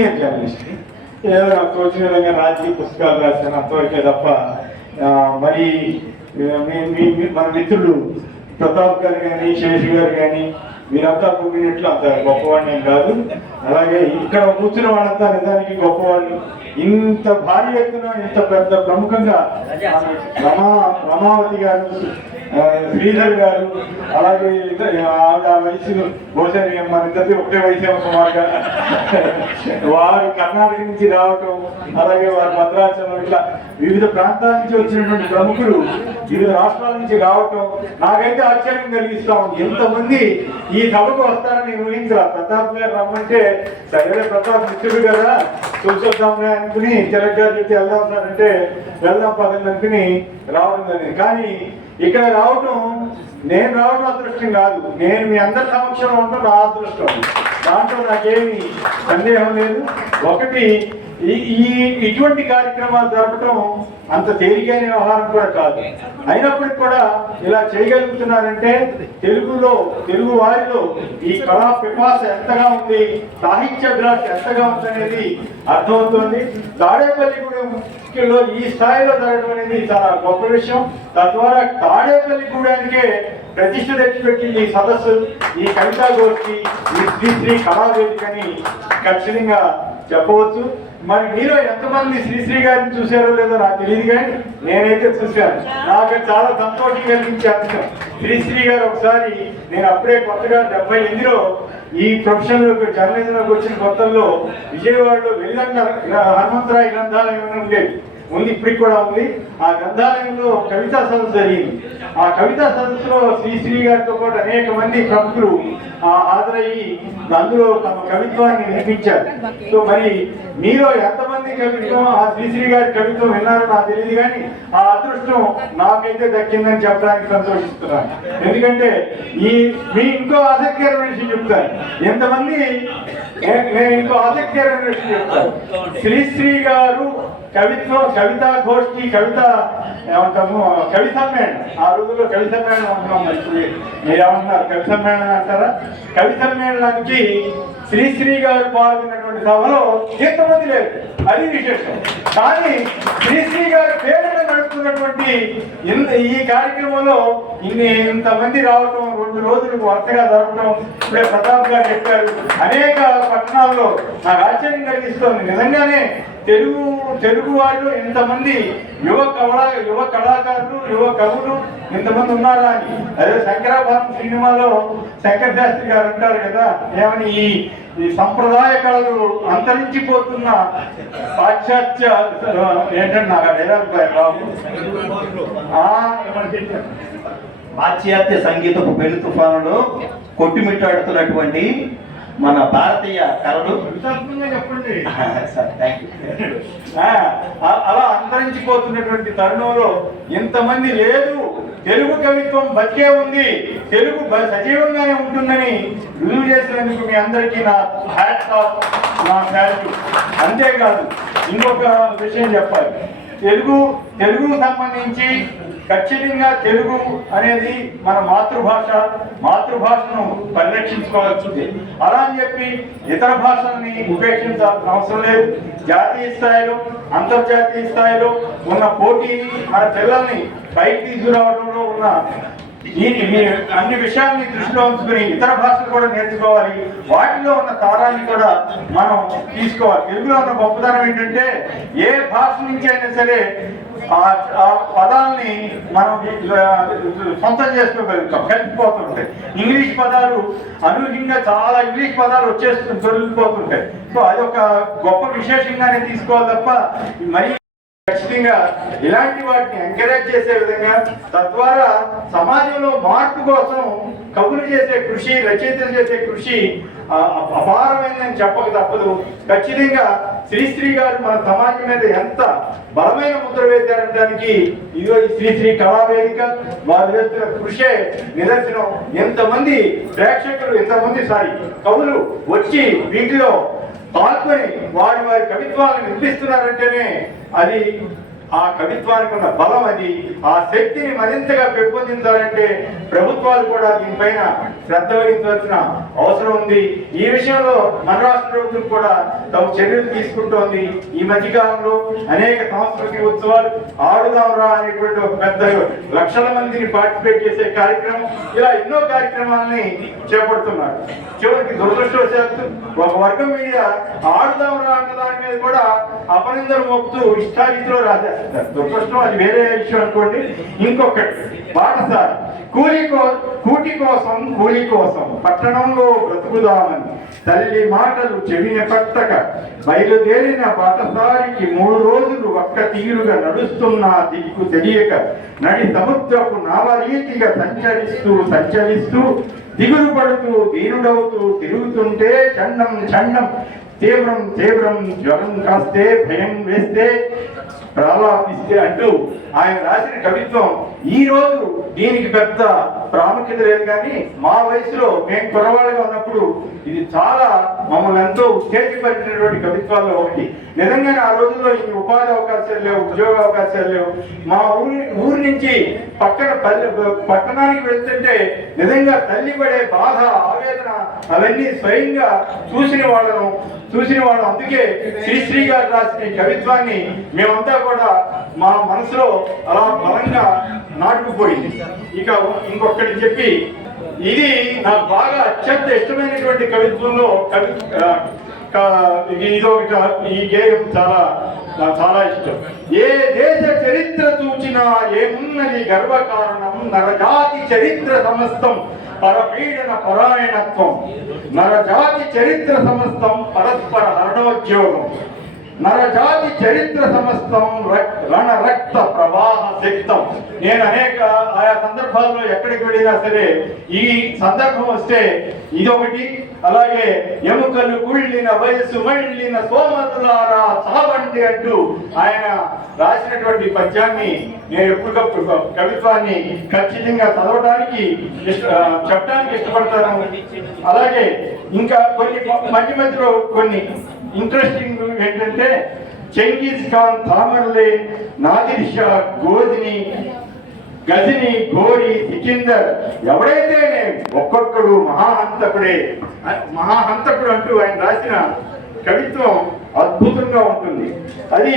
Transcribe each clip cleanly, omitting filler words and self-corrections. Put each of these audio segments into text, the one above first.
Journalist ఏదో నాకు తోచిన విధంగా రాజకీయ పుస్తకాలు రాశాను అంతవరకే తప్ప మరి మన మిత్రులు ప్రతాప్ గారు కానీ శేషు గారు కానీ మీరంతా పొగిడినట్లు అంత గొప్పవాడిని ఏం కాదు. అలాగే ఇక్కడ కూర్చున్న వాళ్ళంతా నిజానికి గొప్పవాళ్ళు. ఇంత భారీ ఎత్తున ఇంత పెద్ద ప్రముఖంగా రమావతి గారు, శ్రీధర్ గారు, అలాగే ఆ వయసు బహుశా మన ఇద్దరిది ఒకటే వయసే సుమారుగా వారు కర్ణాటక నుంచి రావటం, అలాగే వారు భద్రాచలం, ఇట్లా వివిధ ప్రాంతాల నుంచి వచ్చినటువంటి ప్రముఖులు వివిధ రాష్ట్రాల నుంచి రావటం నాకైతే ఆశ్చర్యం కలిగిస్తా ఉంది. ఎంతమంది ఈ సభకు వస్తారని ఊహించరా. ప్రతాప్ గారు రమ్మంటే సరే ప్రతాప్ మిత్రుడు కదా చూసొద్దాంలే అనుకుని తిలక్ గారు చెప్తే వెళ్దాం సార్ అంటే వెళ్దాం పదండి అనుకుని రావడం జరిగింది. కానీ ఇక్కడ రావటం నేను రావడం అదృష్టం కాదు, నేను మీ అందరి సమక్షంలో ఉండడం నా అదృష్టం. దాంట్లో నాకేమి సందేహం లేదు. ఒకటి ఇటువంటి కార్యక్రమాలు జరపడం అంత తేలికైన వ్యవహారం కూడా కాదు. అయినప్పటికీ కూడా ఇలా చేయగలుగుతున్నారంటే తెలుగు వారిలో ఈ కళా పిపాస ఎంతగా ఉంది, సాహిత్య గ్రాస్ ఎంతగా ఉంది అనేది అర్థమవుతుంది. తాడేపల్లిగూడెంలో ఈ స్థాయిలో జరగడం అనేది చాలా గొప్ప విషయం. తద్వారా తాడేపల్లిగూడెనికే ప్రతిష్ట తెచ్చిపెట్టింది ఈ సదస్సు, ఈ కవితా గోష్ఠి, ఈ శ్రీశ్రీ కళావేదికని ఖచ్చితంగా చెప్పవచ్చు. మరి మీరు ఎంతమంది శ్రీశ్రీ గారిని చూసారో లేదో నాకు తెలియదు, కానీ నేనైతే చూశాను. నాకు చాలా సంతోషం కలిగించే అంశం శ్రీశ్రీ గారు. ఒకసారి నేను అప్పుడే కొత్తగా 78లో ఈ ప్రొఫెషన్లోకి జర్నలిజంలోకి వచ్చిన కొత్తల్లో విజయవాడలో వెల్లండ హనుమంతరాయ గ్రంథాలయం ఉండేది, ఉంది, ఇప్పటికి కూడా ఉంది. ఆ గ్రంథాలయంలో కవితా సదస్సు జరిగింది. ఆ కవితా సదస్సులో శ్రీశ్రీ గారితో పాటు అనేక మంది ప్రముఖులు హాజరయ్యి అందులో తమ కవిత్వాన్ని వినిపించారు. సో మరి మీలో ఎంతమంది కవిత్వం ఆ శ్రీశ్రీ గారి కవిత్వం విన్నారో నాకు తెలియదు, కానీ ఆ అదృష్టం నాకైతే దక్కిందని చెప్పడానికి సంతోషిస్తున్నాను. ఎందుకంటే మీ ఇంకో ఆసక్తికరమైన విషయం చెప్తాను. ఎంతమంది నేను ఇంకో ఆసక్తికరమైన విషయం చెప్తాను. శ్రీశ్రీ గారు కవితా గోష్ఠి, ఏమంటాము కవి సమ్మేళనం, ఆ రోజుల్లో కవి సమ్మేళనం అంటున్నాం. మీరు ఏమంటున్నారు, కవి సమ్మేళనం అంటారా? కవి సమ్మేళనానికి శ్రీశ్రీ గారు పాల్గొన్నటువంటి సభలో ఎంతమంది లేరు, అది విశేషం. కానీ శ్రీశ్రీ గారి పేరున నడుస్తున్నటువంటి ఈ కార్యక్రమంలో ఇంతమంది రావటం, 2 రోజులు వరుసగా జరగటం, ఇప్పుడే ప్రతాప్ గారు చెప్పారు, అనేక పట్టణాల్లో నాకు ఆశ్చర్యం కలిగిస్తోంది. నిజంగానే తెలుగు వాళ్ళు ఇంతమంది యువ కళాకారులు, యువ కవులు ఇంతమంది ఉన్నారా అని. అదే శంకరాభరణం సినిమాలో శంకర్ శాస్త్రి గారు అంటారు కదా, ఏమని ఈ సంప్రదాయ కళలు అంతరించిపోతున్న పాశ్చాత్య ఏంటంటే నాకు పాశ్చాత్య సంగీతపు పెను తుఫానులో కొట్టిమిట్టాడుతున్నటువంటి మన భారతీయ కళలు చెప్పండి. అలా అంతరించిపోతున్నటువంటి తరుణంలో ఇంతమంది లేదు, తెలుగు కవిత్వం బతికే ఉంది, తెలుగు సజీవంగానే ఉంటుందని రుజువు చేసినందుకు మీ అందరికీ నా హ్యాట్స్ ఆఫ్, నా థ్యాంక్ యూ. అంతేకాదు ఇంకొక విషయం చెప్పాలి. తెలుగుకు సంబంధించి ఖచ్చితంగా తెలుగు అనేది మన మాతృభాషను పరిరక్షించుకోవాల్సింది. అలా అని చెప్పి ఇతర భాషల్ని ఉపేక్షించాల్సిన అవసరం లేదు. జాతీయ స్థాయిలో, అంతర్జాతీయ స్థాయిలో ఉన్న పోటీని, మన పిల్లల్ని పైకి తీసుకురావడంలో ఉన్న అన్ని విషయాల్ని దృష్టిలో ఉంచుకుని ఇతర భాషలు కూడా నేర్చుకోవాలి. వాటిలో ఉన్న తారాన్ని కూడా మనం తీసుకోవాలి. తెలుగులో ఉన్న గొప్పదనం ఏంటంటే ఏ భాష నుంచి అయినా సరే ఆ పదాలని మనం సొంతం చేసుకోగలుగుతాం, కలిసిపోతుంటాయి. ఇంగ్లీష్ పదాలు అనూహ్యంగా చాలా ఇంగ్లీష్ పదాలు దొరికిపోతుంటాయి. సో అదొక గొప్ప విశేషంగానే తీసుకోవాలి తప్ప మరి ఖచ్చితంగా ఇలాంటి వాటిని ఎంకరేజ్ చేసే విధంగా, తద్వారా సమాజంలో మార్పు కోసం కవులు చేసే కృషి, రచయితలు చేసే కృషి అపారమైందని చెప్పక తప్పదు. ఖచ్చితంగా శ్రీశ్రీ గారు మన సమాజం మీద ఎంత బలమైన ముద్ర వేశారనడానికి ఇదిగో ఈ శ్రీశ్రీ కళావేదిక వారు చేస్తున్న కృషే నిదర్శనం. ఎంతమంది ప్రేక్షకులు, కవులు వచ్చి వీటిలో పాల్గొని వారి కవిత్వాలను వినిపిస్తున్నారంటేనే అది ఆ కవిత్వానికి ఉన్న బలం అది. ఆ శక్తిని మరింతగా పెంపొందించాలంటే ప్రభుత్వాలు కూడా దీనిపైన శ్రద్ధ వహించవలసిన అవసరం ఉంది. ఈ విషయంలో మన రాష్ట్ర ప్రభుత్వం కూడా తమ చర్యలు తీసుకుంటోంది. ఈ మధ్యకాలంలో అనేక సాంస్కృతిక ఉత్సవాలు, ఆడుదాంరా అనేటువంటి ఒక పెద్ద లక్షల మందిని పార్టిసిపేట్ చేసే కార్యక్రమం, ఇలా ఎన్నో కార్యక్రమాలని చేపడుతున్నారు. చివరికి దురదృష్టవశాత్తు ఒక వర్గం మీద ఆడుదాంరా అన్న దాని మీద కూడా అపనిందలు మోపుతూ ఇష్టారీతిలో రాసేస్తారు. దురదృష్టం, అది వేరే విషయం అనుకోండి. ఇంకొకటి బాటసారి కూటి కోసం కూలి కోసం పట్టణంలో బ్రతుకుదామని తల్లి మాటలు చెవిన పట్టక బయలుదేరిన బాటసారికి 3 రోజులు ఒక్క తీరుగా నడుస్తున్నా దిక్కు తెలియక నడి సముద్రపు నావరీతిగా సంచరిస్తూ దిగులు పడుతూ దీనుడవుతూ తిరుగుతుంటే చండం తీవ్రం జ్వరం కాస్తే భయం వేస్తే ప్రలాపిస్తే అంటూ ఆయన రాసిన కవిత్వం ఈ రోజు దీనికి పెద్ద ప్రాముఖ్యత లేదు. కానీ మా వయసులో మేము కురవాళ్ళగా ఉన్నప్పుడు ఇది చాలా మమ్మల్ని ఎంతో ఉత్తేజపరిచినటువంటి కవిత్వాల్లో ఒకటి. నిజంగానే ఆ రోజుల్లో ఈ ఉపాధి అవకాశాలు లేవు, ఉద్యోగ అవకాశాలు లేవు. మా ఊరి నుంచి పక్కన పట్టణానికి వెళ్తుంటే నిజంగా తల్లి పడే బాధ, ఆవేదన అవన్నీ స్వయంగా చూసిన వాళ్ళం. అందుకే శ్రీశ్రీ గారు రాసిన కవిత్వాన్ని మేమంతా కూడా మా మనసులో అలా బలంగా నాటుకుపోయింది. ఇక ఇంకొకటి చెప్పి, ఇది నాకు బాగా అత్యంత ఇష్టమైనటువంటి కవిత్వంలో ఈ గేయం చాలా ఇష్టం. ఏ దేశ చరిత్ర చూచినా ఏమున్నది గర్వకారణం, నరజాతి చరిత్ర సమస్తం పరపీడన పరాయణత్వం, నరజాతి చరిత్ర సమస్తం పరస్పర హరణోద్యోగం, నరజాతి చరిత్ర సమస్తం రణ రక్త ప్రవాహ శక్తం. నేను అనేక ఆయా సందర్భాల్లో ఎక్కడికి వెళ్ళినా సరే ఈ సందర్భం వస్తే ఇదొకటి. అలాగే ఎముకలు కుళ్ళిన వయసు మళ్ళిన సోమతులారా చావండి అంటూ ఆయన రాసినటువంటి పద్యాన్ని నేను ఎప్పటికప్పుడు కవిత్వాన్ని ఖచ్చితంగా చదవడానికి చెప్పడానికి ఇష్టపడతాను. అలాగే ఇంకా కొన్ని మధ్యలో కొన్ని ఇంట్రెస్టింగ్ ఏంటంటే చెంగీజ్ ఖాన్, తామర్లే, నాదిర్ షా, గోధిని, గజని, ఘోరి, సికిందర్ ఎవడైతే ఒక్కొక్కడు మహాహంతకుడు అంటూ ఆయన రాసిన కవిత్వం అద్భుతంగా ఉంటుంది. అది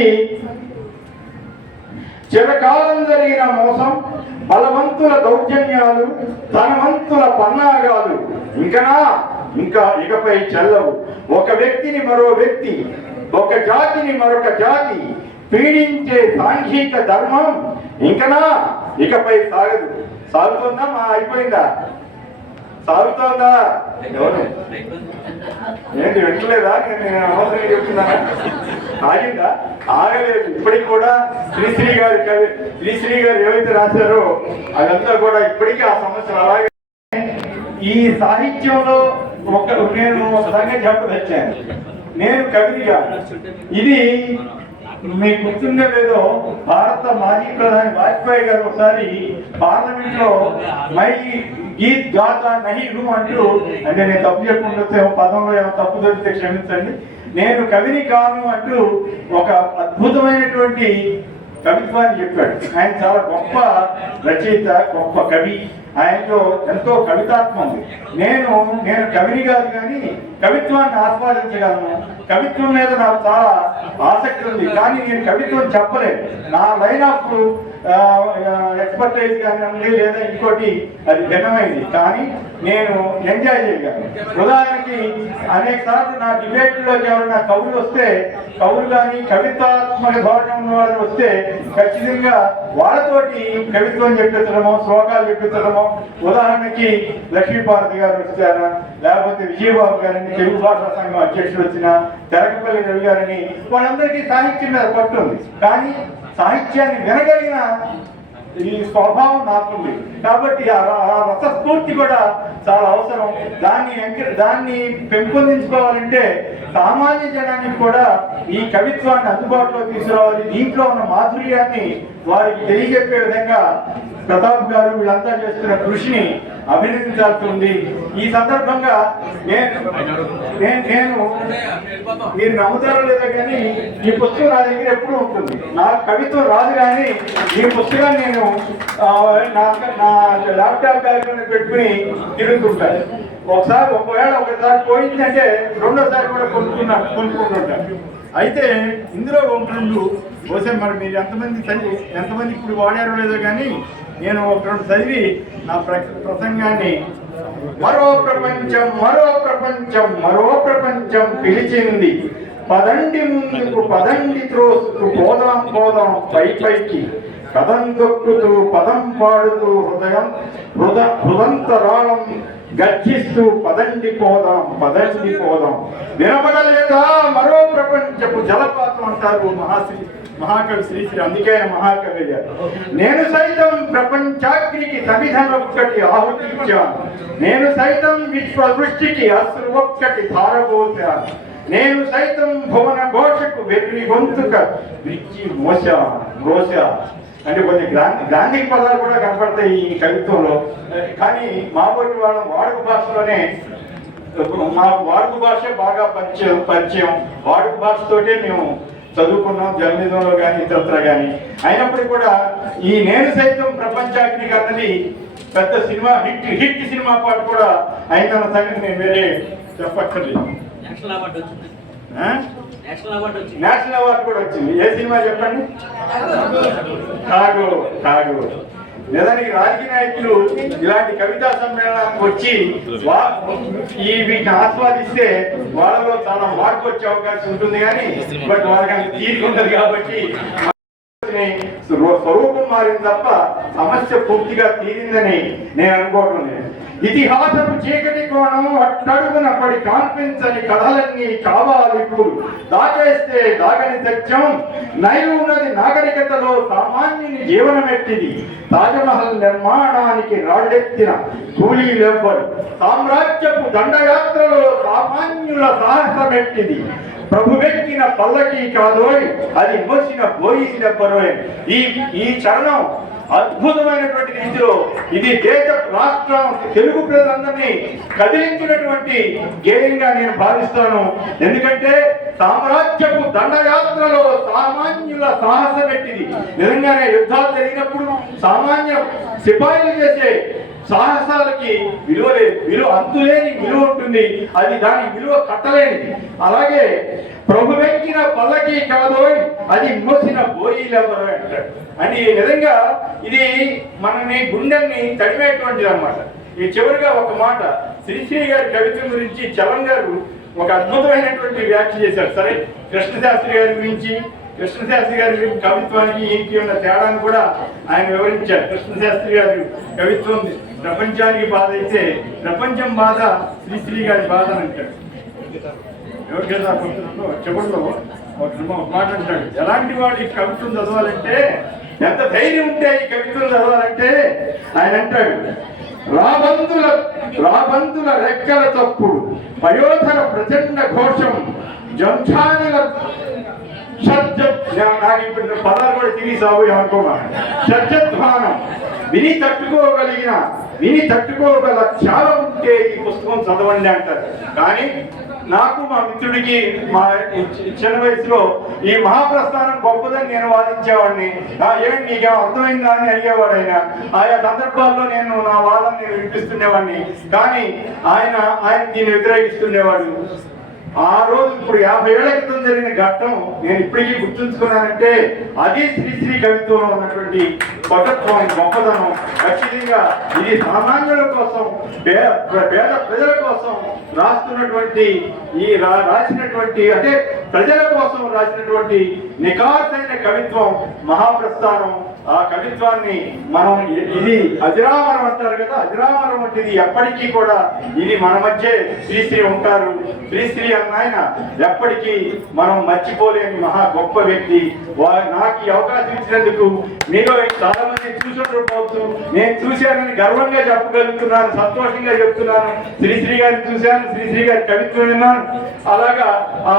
చిరకాలం జరిగిన మోసం, బలవంతుల దౌర్జన్యాలు, ధనవంతుల పన్నాగాలు ఇకపై చెల్లవు. ఒక వ్యక్తిని మరో వ్యక్తి, ఒక జాతిని మరొక జాతి పీడించే సాంఘిక ధర్మం ఇకపై సాగుతుందా? అయిపోయిందా? సాగుతోందా? ఎవరు ఏంటి వింటలేదా? నేను అవసరం చెప్తున్నానా? ఆగిందా? ఆగలేదు. ఇప్పటికి కూడా శ్రీశ్రీ గారు ఏవైతే రాశారో అదంతా కూడా ఇప్పటికీ ఆ సమస్యలు అలాగే. ఈ సాహిత్యంలో నేను ఒక సంగతి చెప్పదచ్చాను. నేను కవిగా, ఇది మీకు గుర్తుందో లేదో, భారత మాజీ ప్రధాని వాజ్పేయి గారు ఒకసారి పార్లమెంట్ లో మై గీత్ గాతా నహీ హూ అంటూ, అంటే నేను తప్పు చెప్పుకుంటే పదంలో ఏమైనా తప్పు దొరికితే క్షమించండి, నేను కవిని కాను అంటూ ఒక అద్భుతమైనటువంటి కవిత్వాన్ని చెప్పాడు. ఆయన చాలా గొప్ప రచయిత, గొప్ప కవి. ఆయనలో ఎంతో కవితాత్మ ఉంది. నేను కవిని కాదు, కానీ కవిత్వాన్ని ఆస్వాదించగలను. కవిత్వం మీద నాకు చాలా ఆసక్తి ఉంది, కానీ నేను కవిత్వం చెప్పలేను. నా లైన్ ఆఫ్ ఎక్స్పర్టైజ్ కానీ లేదా ఇంకోటి అది భిన్నమైంది, కానీ నేను ఎంజాయ్ చేయగలను. ఉదాహరణకి అనేక సార్లు నా డిబేట్లోకి ఎవరైనా కవులు కానీ కవితాత్మక ధోరణి ఉన్న వాళ్ళు వస్తే ఖచ్చితంగా వాళ్ళతోటి కవిత్వం చెప్పించడమో, శ్లోకాలు చెప్పించడమో. ఉదాహరణకి లక్ష్మీపార్వతి గారు వచ్చారా, లేకపోతే విజయబాబు గారిని, తెలుగు భాషా సంఘం అధ్యక్షుడు వచ్చిన తెరకపల్లి రవి గారిని, వాళ్ళందరికీ సాహిత్యం మీద పట్టుంది. కానీ సాహిత్యాన్ని వినగలిగిన ఈ స్వభావం నాకుంది. కాబట్టి ఆ రసస్ఫూర్తి కూడా చాలా అవసరం. దాన్ని పెంపొందించుకోవాలంటే సామాన్య జనానికి కూడా ఈ కవిత్వాన్ని అందుబాటులో తీసుకురావాలి. దీంట్లో ఉన్న మాధుర్యాన్ని వారికి తెలియజెప్పే విధంగా ప్రతాప్ గారు వీళ్ళంతా చేస్తున్న కృషిని అభినందించాల్సి ఉంది. ఈ సందర్భంగా నేను మీరు నమ్ముతారో లేదో కానీ ఈ పుస్తకం నా దగ్గర ఎప్పుడూ ఉంటుంది. నా కవిత్వం రాదు కానీ ఈ పుస్తకాన్ని నేను నా ల్యాప్టాప్ బ్యాగ్లో పెట్టుకుని తిరుగుతుంటాను. ఒకసారి పోయిందంటే రెండోసారి కూడా కొనుక్కుంటుంటాను. అయితే ఇందులో ఉంటుంది బహుశా మరి మీరు ఎంతమంది ఇప్పుడు వాడారో లేదో కానీ నేను ఒక రెండు చదివి నా ప్రసంగాన్ని మరో ప్రపంచం పిలిచింది, పదండి ముందుకు, పదండి త్రోసుకు, పోదాం పైకి, కథం దొక్కుతూ, పదం పాడుతూ, హృదంతరాళం గర్జిస్తూ, పదండి పోదాం. వినపడలేదా మరో ప్రపంచపు జలపాతం అంటారు మహాకవి శ్రీశ్రీ. అందుకే మహాకవి గారు. నేను సైతం ప్రపంచాగ్నికి సమిధన ఒక్కటి ఆహుతించాను, నేను సైతం విశ్వ దృష్టికి అశ్రు ఒక్కటి ధారబోసాను, నేను సైతం భువన ఘోషకు వెర్రి గొంతుక విచ్చి మోసా అంటే కొన్ని గ్రాంధిక పదాలు కూడా కనపడతాయి ఈ కవిత్వంలో. కానీ మాబోటి వాళ్ళం వాడుక భాషలోనే, మా వాడుక భాష బాగా పరిచయం వాడుక భాషతోటే మేము చదువుకున్నాం జర్నలిజంలో కానీ ఇతరత్ర కానీ. అయినప్పటికీ కూడా ఈ నేను సైతం ప్రపంచాగ్నికి అన్నది పెద్ద సినిమా హిట్ సినిమా పాట కూడా అయిందన్న సంగతి నేను వేరే చెప్పక్కర్లేదు. నేషనల్ అవార్డు కూడా వచ్చింది. ఏ సినిమా చెప్పండి? కాదు. నిజానికి రాజకీయ నాయకులు ఇలాంటి కవితా సమ్మేళనానికి వచ్చి వీటిని ఆస్వాదిస్తే వాళ్ళలో చాలా మార్పు వచ్చే అవకాశం ఉంటుంది. కానీ బట్ వాళ్ళకి తీరుకుంటది కాబట్టి స్వరూపం మారింది తప్ప సమస్య పూర్తిగా తీరిందని నేను అనుకోవటం లేదు. ఇతిహాసపు చీకటి కోణం అట్టడుగున పడి కాన్పించని కథలన్నీ కావాలి ఇప్పుడు, దాచేస్తే దాగని సత్యం నైలు ఉన్నది నాగరికతలో సామాన్యుని జీవనమెట్టిది, తాజ్మహల్ నిర్మాణానికి రాళ్ళెత్తిన కూలీలెవ్వరు, సామ్రాజ్యపు దండయాత్రలో సామాన్యుల సాహసమెట్టిది, ప్రభువెక్కిన పల్లకి కాదోయ్ అది మోసిన బోయిలెవ్వరోయ్. ఈ చరణం అద్భుతమైనటువంటి రీతిలో ఇది దేశ రాష్ట్రం తెలుగు ప్రజలందరినీ కదిలించినటువంటి గేయంగా నేను భావిస్తాను. ఎందుకంటే సామ్రాజ్యపు దండయాత్రలో సామాన్యుల సాహసం ఎట్టిది. నిజంగానే యుద్ధాలు జరిగినప్పుడు సామాన్య సిపాయిలు చేసే సాహసాలకి అంతులేని విలువ ఉంటుంది. అది దాని విలువ కట్టలేనిది. అలాగే ప్రభువెక్కిన పల్లకి కాదోయ్ అది మోసిన బోయిలెవరు అంటాడు. అని నిజంగా ఇది మనని గుండెల్ని తడిమేటువంటిది అన్నమాట. ఈ చివరిగా ఒక మాట శ్రీశ్రీ గారి కవిత్వం గురించి చలం గారు ఒక అద్భుతమైనటువంటి వ్యాఖ్య చేశారు. సరే, కృష్ణశాస్త్రి గారి గురించి, కృష్ణశాస్త్రి గారి కవిత్వానికి ఈయనకి ఉన్న తేడాను కూడా ఆయన వివరించారు. కృష్ణశాస్త్రి గారి కవిత్వం ప్రపంచానికి బాధ అయితే ప్రపంచం బాధ శ్రీశ్రీ గారి బాధ అని అంటాడు. యోగ్యత చివరిలో ఒక మాట అంటాడు, ఎలాంటి వాడు ఈ కవిత్వం చదవాలంటే, ఎంత ధైర్యం ఉంటే ఈ కవిత్వం చదవాలంటే ఆయన అంటాడు, రాబందుల రెక్కల తప్పుడు పయోధర ప్రచండ ఘోషం జంఝానుల నాకు ఇప్పుడు పదాలు కూడా తిరిగి సాగు ఏమనుకోమా, షడ్జధ్వానం విని తట్టుకోగల చాలా ఉంటే ఈ పుస్తకం చదవండి అంటారు. కానీ నాకు మా మిత్రుడికి మా చిన్న వయసులో ఈ మహాప్రస్థానం గొప్పదని నేను వాదించేవాడిని. ఏమి నీకేం అర్థమైందా అని అడిగేవాడు ఆయన. ఆయా సందర్భాల్లో నేను నా వాదన వినిపిస్తుండేవాడిని. కానీ ఆయన దీన్ని వ్యతిరేకిస్తుండేవాడు. ఆ రోజు ఇప్పుడు 50 ఏళ్ల క్రితం జరిగిన ఘట్టం నేను ఇప్పటికీ గుర్తుంచుకున్నానంటే అది శ్రీశ్రీ కవిత్వంలో ఉన్నటువంటి పటత్వం, గొప్పదనం. ఖచ్చితంగా ఇది సామాన్యుల కోసం, పేద ప్రజల కోసం రాసినటువంటి అంటే ప్రజల కోసం రాసినటువంటి నిఖార్సైన కవిత్వం మహాప్రస్థానం. ఆ కవిత్వాన్ని మనం ఇది అజరామరం అంటారు కదా, అజరామరం వంటిది ఎప్పటికీ కూడా ఇది మన మధ్య శ్రీశ్రీ ఉంటారు. శ్రీశ్రీ అన్న ఆయన ఎప్పటికీ మనం మర్చిపోలేని మహా గొప్ప వ్యక్తి. నాకు ఈ అవకాశం ఇచ్చినందుకు మీలో చాలా మంది చూసుండకపోవచ్చు, నేను చూశానని గర్వంగా చెప్పగలుగుతున్నాను, సంతోషంగా చెప్తున్నాను. శ్రీశ్రీ గారిని చూశాను, శ్రీశ్రీ గారి కవిత్వం విన్నాను, అలాగా ఆ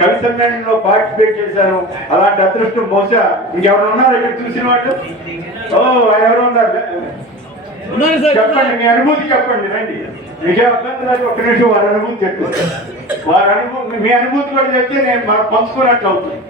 కవి సమ్మేళనంలో పార్టిసిపేట్ చేశాను. అలాంటి అదృష్టం బహుశా ఇంకెవరు ఉన్నారు ఇక్కడ చూసిన వాళ్ళు? ఆయన ఎవరు ఉన్నారు? చెప్పండి, మీ అనుభూతి చెప్పండి, రండి. మీకే అభ్యంతరాలు ఒక్క నిమిషం వారి అనుభూతి చెప్పండి. వారి అనుభూతి, మీ అనుభూతి కూడా చెప్తే నేను పంచుకున్నట్లు అవుతుంది.